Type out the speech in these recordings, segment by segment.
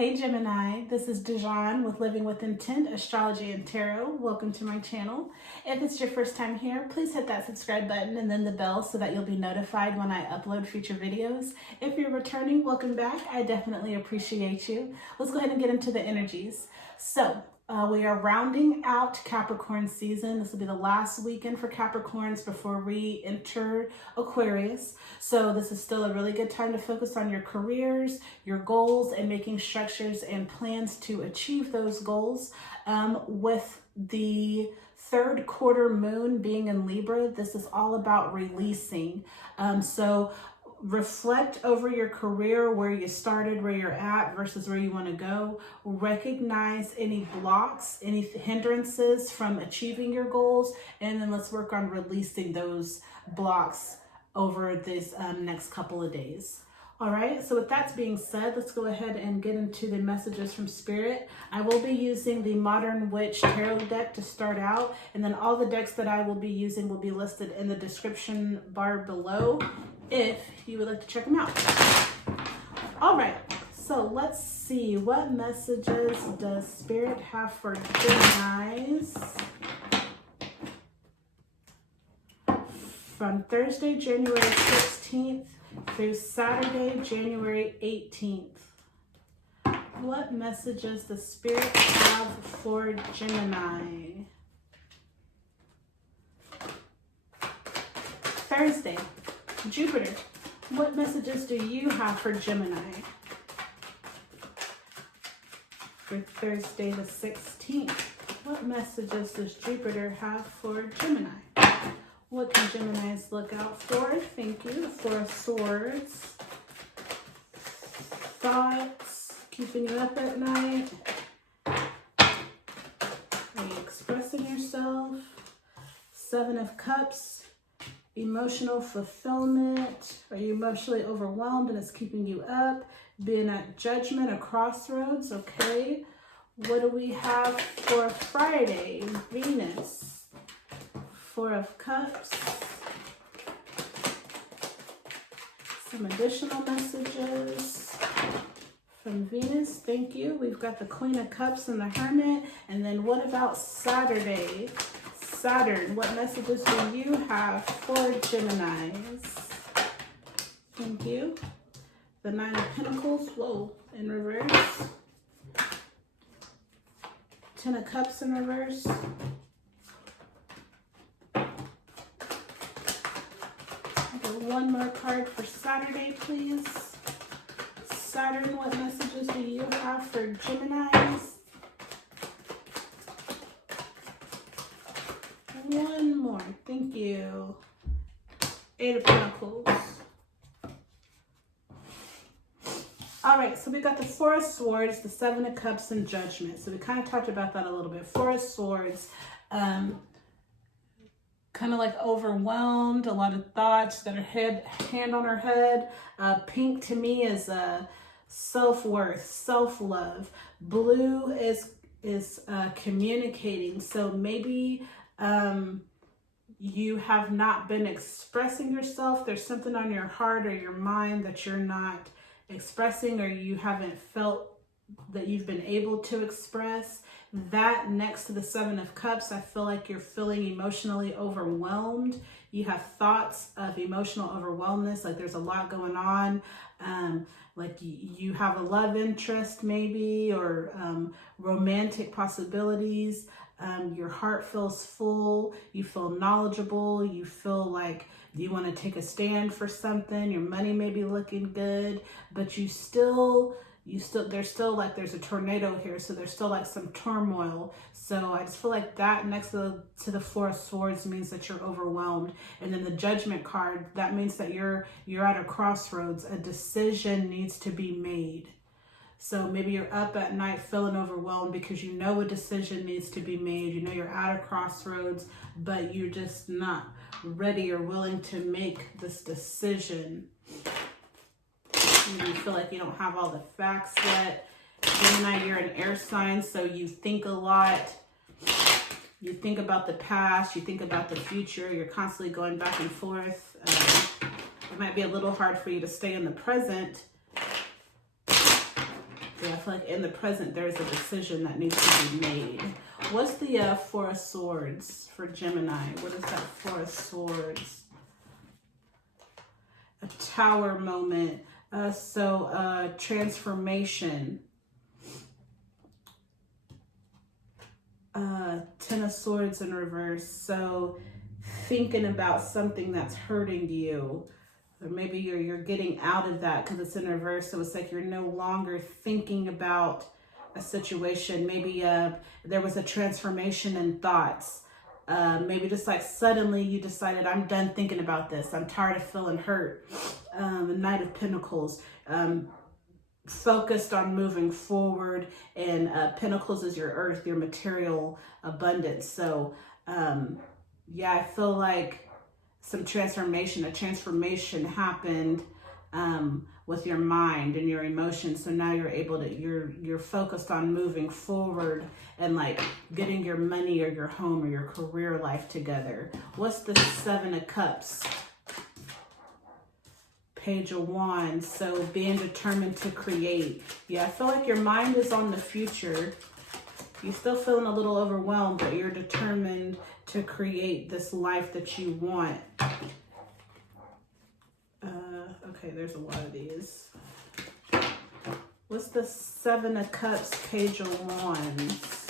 Hey Gemini, this is Dijon with Living with Intent, Astrology and Tarot. Welcome to my channel. If it's your first time here, please hit that subscribe button and then the bell so that you'll be notified when I upload future videos. If you're returning, welcome back. I definitely appreciate you. Let's go ahead and get into the energies. So, we are rounding out Capricorn season. This will be the last weekend for Capricorns before we enter Aquarius. So this is still a really good time to focus on your careers, your goals, and making structures and plans to achieve those goals. With the third quarter moon being in Libra, this is all about releasing. So reflect over your career, where you started, where you're at versus where you want to go. Recognize any blocks, any hindrances from achieving your goals, and then let's work on releasing those blocks over this next couple of days. All right, so with that being said, let's go ahead and get into the messages from Spirit. I will be using the Modern Witch Tarot deck to start out, and then all the decks that I will be using will be listed in the description bar below if you would like to check them out. All right, so let's see, what messages does Spirit have for Geminis from Thursday, January 16th through Saturday, January 18th. What messages does Spirit have for Gemini? Thursday, Jupiter. What messages do you have for Gemini? For Thursday the 16th. What messages does Jupiter have for Gemini? What can Geminis look out for? Thank you. The Four of Swords. Thoughts keeping you up at night. Are you expressing yourself? Seven of Cups. Emotional fulfillment. Are you emotionally overwhelmed and it's keeping you up? Being at Judgment, a crossroads. Okay. What do we have for Friday? Venus. Four of Cups. Some additional messages from Venus. Thank you. We've got the Queen of Cups and the Hermit. And then what about Saturday? Saturn. What messages do you have for Geminis? Thank you. The Nine of Pentacles. Whoa. In reverse. Ten of Cups in reverse. One more card for Saturday, please. Saturn, what messages do you have for Geminis? One more. Thank you. Eight of Pentacles. All right, so we got the Four of Swords, the Seven of Cups, and Judgment. So we kind of talked about that a little bit. Four of Swords. Kind of like overwhelmed, a lot of thoughts, got her hand on her head. Pink to me is self-worth, self-love. Blue is communicating. So maybe you have not been expressing yourself. There's something on your heart or your mind that you're not expressing, or you haven't felt that you've been able to express. That next to the Seven of Cups, I feel like you're feeling emotionally overwhelmed. You have thoughts of emotional overwhelmness, like there's a lot going on. Like you have a love interest maybe, or romantic possibilities. Your heart feels full. You feel knowledgeable. You feel like you want to take a stand for something. Your money may be looking good, but there's still like there's a tornado here, so there's still like some turmoil. So I just feel like that next to the Four of Swords means that you're overwhelmed. And then the Judgment card, that means that you're at a crossroads. A decision needs to be made. So maybe you're up at night feeling overwhelmed because you know a decision needs to be made. You know you're at a crossroads, but you're just not ready or willing to make this decision. You feel like you don't have all the facts yet. Gemini, you're an air sign, so you think a lot. You think about the past. You think about the future. You're constantly going back and forth. It might be a little hard for you to stay in the present. Yeah, I feel like in the present, there's a decision that needs to be made. What's the Four of Swords for Gemini? What is that Four of Swords? A Tower moment. Transformation. Ten of Swords in reverse. So thinking about something that's hurting you. Or maybe you're getting out of that because it's in reverse. So it's like you're no longer thinking about a situation. Maybe there was a transformation in thoughts. Maybe just like suddenly you decided, I'm done thinking about this. I'm tired of feeling hurt. The Knight of Pentacles. Focused on moving forward, and Pentacles is your earth, your material abundance. So yeah, I feel like a transformation happened with your mind and your emotions. So now you're able to, you're focused on moving forward and like getting your money or your home or your career life together. What's the Seven of Cups? Page of Wands. So being determined to create. Yeah, I feel like your mind is on the future. You're still feeling a little overwhelmed, but you're determined to create this life that you want. Okay, there's a lot of these. What's the Seven of Cups, Page of Wands?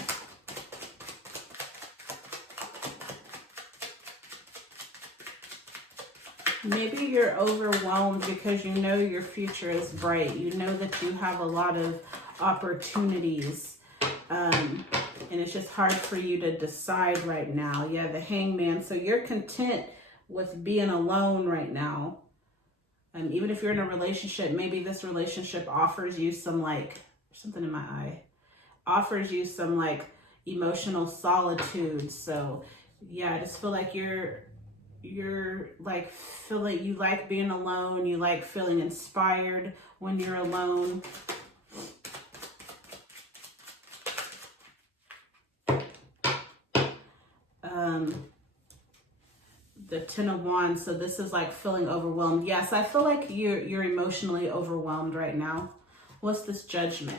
Maybe you're overwhelmed because you know your future is bright. You know that you have a lot of opportunities. And it's just hard for you to decide right now. Yeah, the Hangman. So you're content with being alone right now. Even if you're in a relationship, maybe this relationship offers you some like, something in my eye, offers you some like emotional solitude. So yeah, I just feel like you're like feeling, you like being alone. You like feeling inspired when you're alone. The Ten of Wands. So this is like feeling overwhelmed. Yes, I feel like you're emotionally overwhelmed right now. What's this Judgment?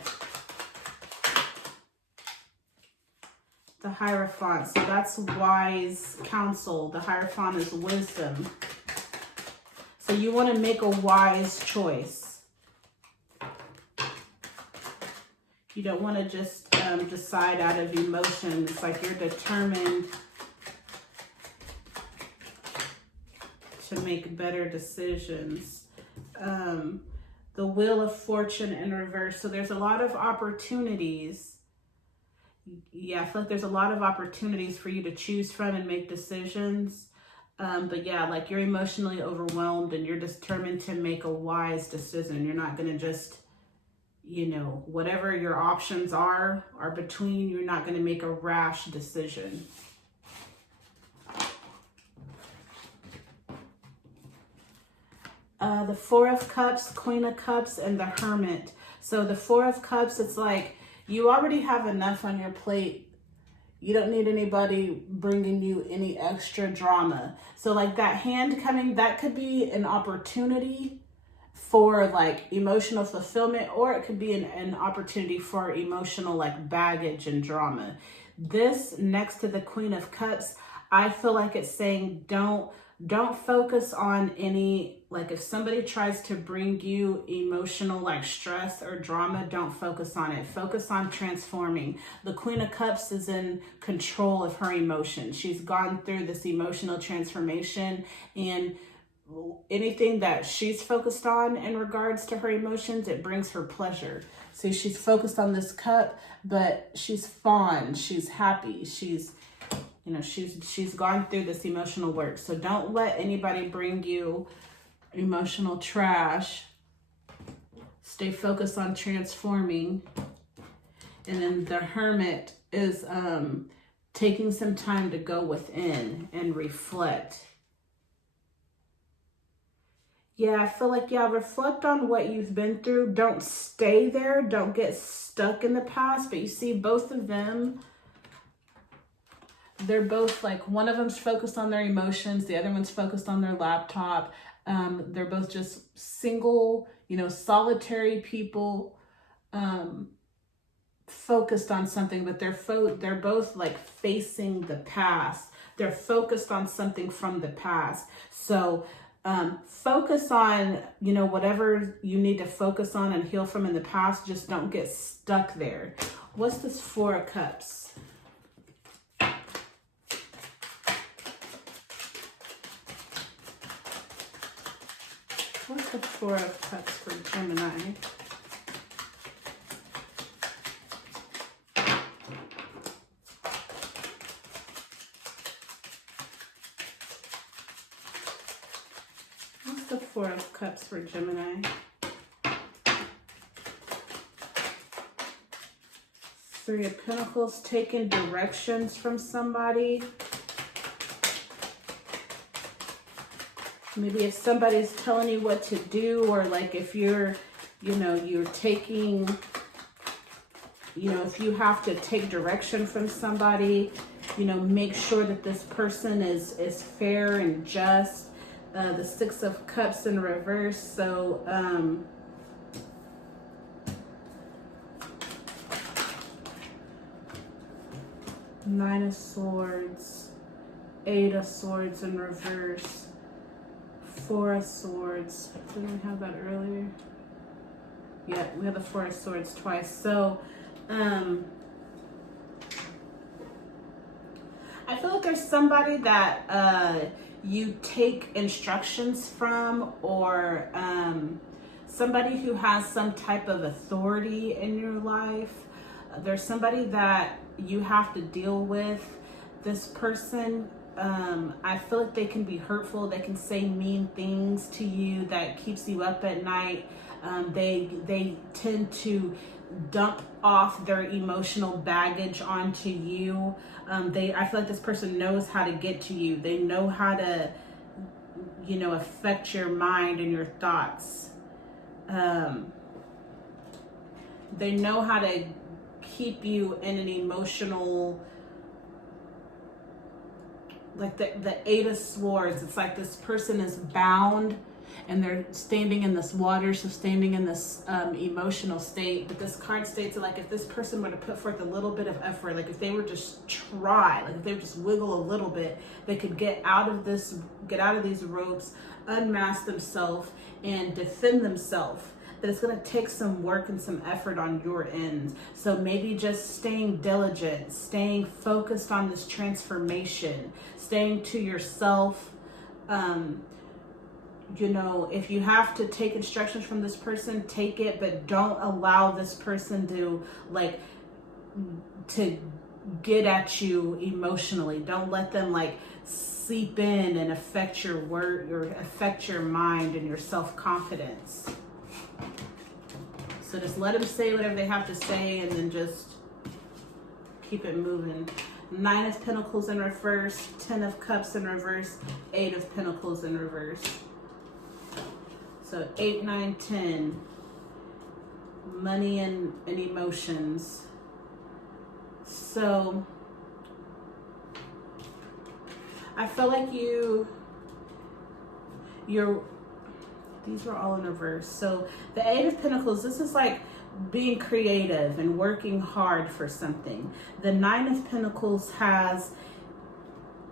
The Hierophant. So that's wise counsel. The Hierophant is wisdom. So you want to make a wise choice. You don't want to just decide out of emotion. It's like you're determined to make better decisions. The Wheel of Fortune in reverse. So there's a lot of opportunities. Yeah, I feel like there's a lot of opportunities for you to choose from and make decisions. But yeah, like you're emotionally overwhelmed and you're determined to make a wise decision. You're not going to just, you know, whatever your options are between, you're not going to make a rash decision. The Four of Cups, Queen of Cups, and the Hermit. So the Four of Cups, it's like you already have enough on your plate. You don't need anybody bringing you any extra drama. So like that hand coming, that could be an opportunity for like emotional fulfillment, or it could be an opportunity for emotional like baggage and drama. This next to the Queen of Cups, I feel like it's saying don't focus on any, like if somebody tries to bring you emotional like stress or drama, don't focus on it. Focus on transforming. The Queen of Cups is in control of her emotions. She's gone through this emotional transformation, and anything that she's focused on in regards to her emotions, it brings her pleasure. So she's focused on this cup, but she's fond, she's happy, she's, you know, she's gone through this emotional work. So don't let anybody bring you emotional trash. Stay focused on transforming. And then the Hermit is taking some time to go within and reflect. Yeah, I feel like, yeah, reflect on what you've been through. Don't stay there. Don't get stuck in the past. But you see both of them, they're both like, one of them's focused on their emotions. The other one's focused on their laptop. They're both just single, you know, solitary people. focused on something, but they're both like facing the past. They're focused on something from the past. So focus on, you know, whatever you need to focus on and heal from in the past. Just don't get stuck there. What's this Four of Cups? What's the Four of Cups for Gemini? What's the Four of Cups for Gemini? Three of Pentacles, taking directions from somebody. Maybe if somebody's telling you what to do, or like if you're, you know, you're taking, you know, if you have to take direction from somebody, you know, make sure that this person is fair and just. The Six of Cups in reverse. So, Nine of Swords, Eight of Swords in reverse, Four of Swords. Didn't we have that earlier? Yeah, we have the Four of Swords twice. So, I feel like there's somebody that you take instructions from, or somebody who has some type of authority in your life. There's somebody that you have to deal with. This person, I feel like they can be hurtful. They can say mean things to you that keeps you up at night. They tend to dump off their emotional baggage onto you. I feel like this person knows how to get to you. They know how to, you know, affect your mind and your thoughts. They know how to keep you in an emotional, like the Eight of Swords. It's like this person is bound and they're standing in this water, so standing in this emotional state. But this card states that, like, if this person were to put forth a little bit of effort, like if they were just try, like if they would just wiggle a little bit, they could get out of these ropes, unmask themselves, and defend themselves. But it's going to take some work and some effort on your end. So maybe just staying diligent, staying focused on this transformation, staying to yourself. You know, if you have to take instructions from this person, take it, but don't allow this person to get at you emotionally. Don't let them like seep in and affect your word or affect your mind and your self-confidence. So just let them say whatever they have to say and then just keep it moving. Nine of Pentacles in reverse, 10 of Cups in reverse, 8 of Pentacles in reverse. So 8, 9, 10, money and emotions. So I feel like these were all in reverse. So the 8 of Pentacles, this is like being creative and working hard for something. The 9 of Pentacles has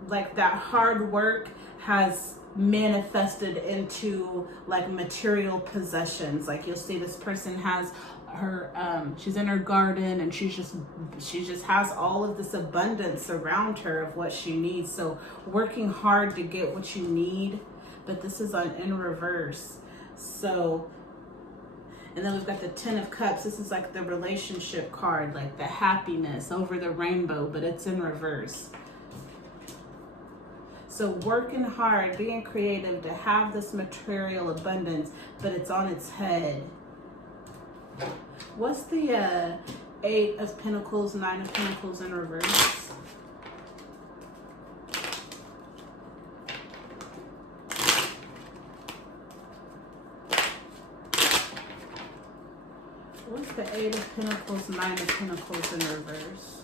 like that hard work has manifested into like material possessions. Like you'll see this person has her she's in her garden and she just has all of this abundance around her of what she needs. So working hard to get what you need, but this is in reverse. So, and then we've got the 10 of Cups. This is like the relationship card, like the happiness over the rainbow, but it's in reverse. So working hard, being creative to have this material abundance, but it's on its head. What's the 8 of Pentacles, 9 of Pentacles in reverse? What's the 8 of Pentacles, 9 of Pentacles in reverse?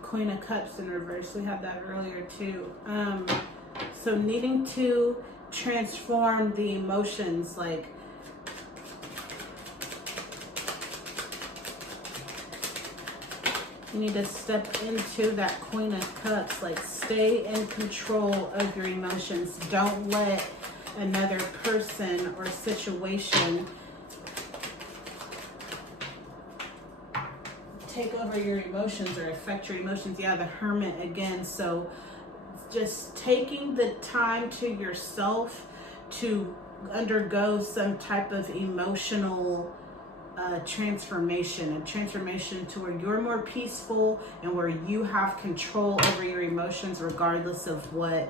Queen of Cups in reverse. We had that earlier too. So needing to transform the emotions, like You need to step into that Queen of Cups. Like, stay in control of your emotions. Don't let another person or situation take over your emotions or affect your emotions. Yeah, the Hermit again. So just taking the time to yourself to undergo some type of emotional transformation, a transformation to where you're more peaceful and where you have control over your emotions regardless of what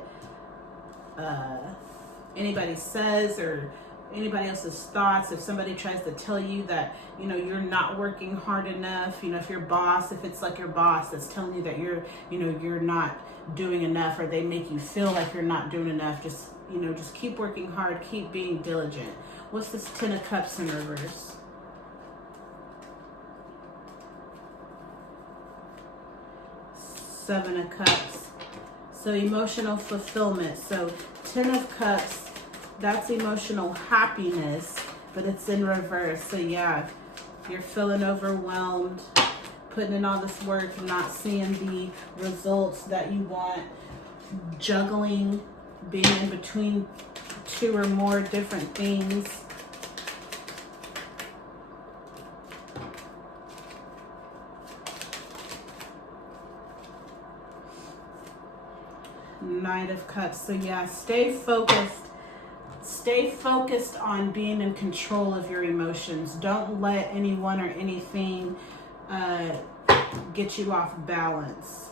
anybody says or anybody else's thoughts. If somebody tries to tell you that, you know, you're not working hard enough, you know, if your boss, if it's like your boss that's telling you that you're, you know, you're not doing enough, or they make you feel like you're not doing enough, just, you know, just keep working hard, keep being diligent. What's this Ten of Cups in reverse? Seven of Cups. So emotional fulfillment. So Ten of Cups, that's emotional happiness, but it's in reverse. So yeah, you're feeling overwhelmed, putting in all this work, not seeing the results that you want, juggling, being in between two or more different things. Knight of Cups. So yeah, stay focused. Stay focused on being in control of your emotions. Don't let anyone or anything get you off balance.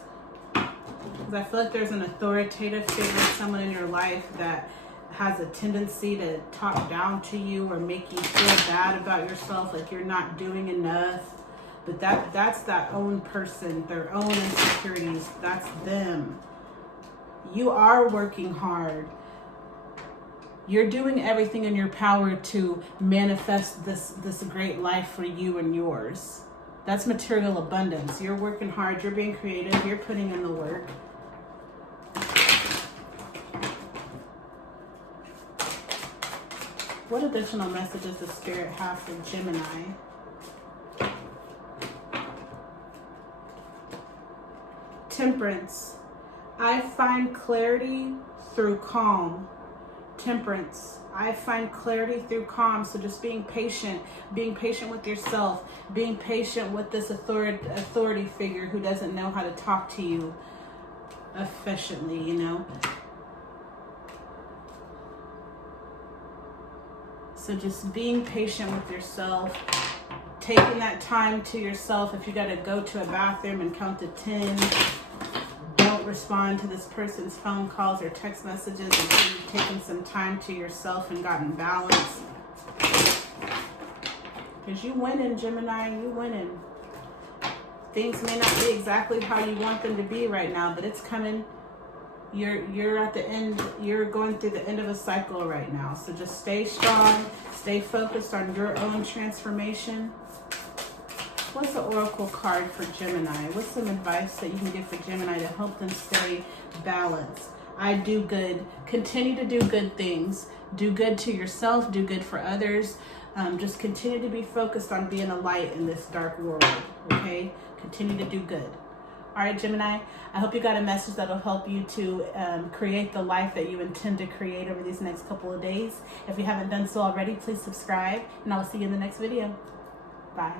Because I feel like there's an authoritative figure, someone in your life that has a tendency to talk down to you or make you feel bad about yourself, like you're not doing enough. But that's that own person, their own insecurities. That's them. You are working hard. You're doing everything in your power to manifest this great life for you and yours. That's material abundance. You're working hard. You're being creative. You're putting in the work. What additional messages does Spirit have for Gemini? Temperance. I find clarity through calm. Temperance. I find clarity through calm. So just being patient with yourself, being patient with this authority figure who doesn't know how to talk to you efficiently, you know. So just being patient with yourself, taking that time to yourself. If you got to go to a bathroom and count to 10, don't respond to this person's phone calls or text messages until you've taken some time to yourself and gotten balance. Because you winning, Gemini, you winning. Things may not be exactly how you want them to be right now, but it's coming. You're at the end. You're going through the end of a cycle right now. So just stay strong. Stay focused on your own transformation. What's the Oracle card for Gemini? What's some advice that you can give for Gemini to help them stay balanced? I do good. Continue to do good things. Do good to yourself. Do good for others. Just continue to be focused on being a light in this dark world. Okay? Continue to do good. All right, Gemini, I hope you got a message that'll help you to create the life that you intend to create over these next couple of days. If you haven't done so already, please subscribe, and I'll see you in the next video. Bye.